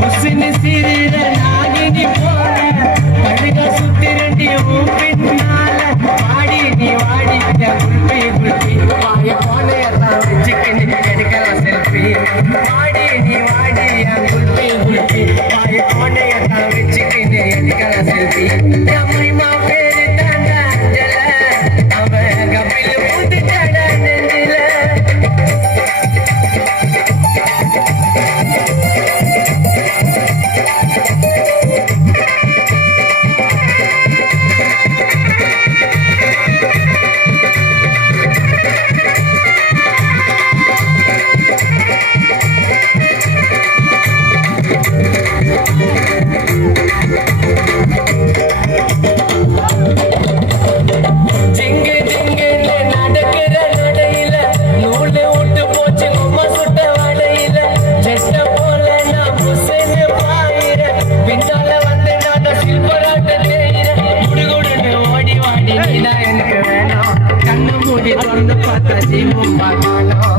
உசினு சிறிற நாகினி போல கழுக சுத்திரண்டி பின்னால வாடி நீ வாடி குல்பி குல்பி வாய போனையெல்லாம் வச்சுக்கின்னு எடுக்கலாம் செல்ஃபி வாடி நீ வாடி குல்பி குல்பி வாய போனையெல்லாம் வச்சுக்கின்னு எடுக்கலாம் செல்ஃி அம்மா பேரு தாண்டா அஞ்சல அவன் கபில் புதுச்சட நெஞ்சில எனக்கு வேணும் கண்ணு மூடி திறந்து பார்த்தா ஜீவம் பார்க்கணும்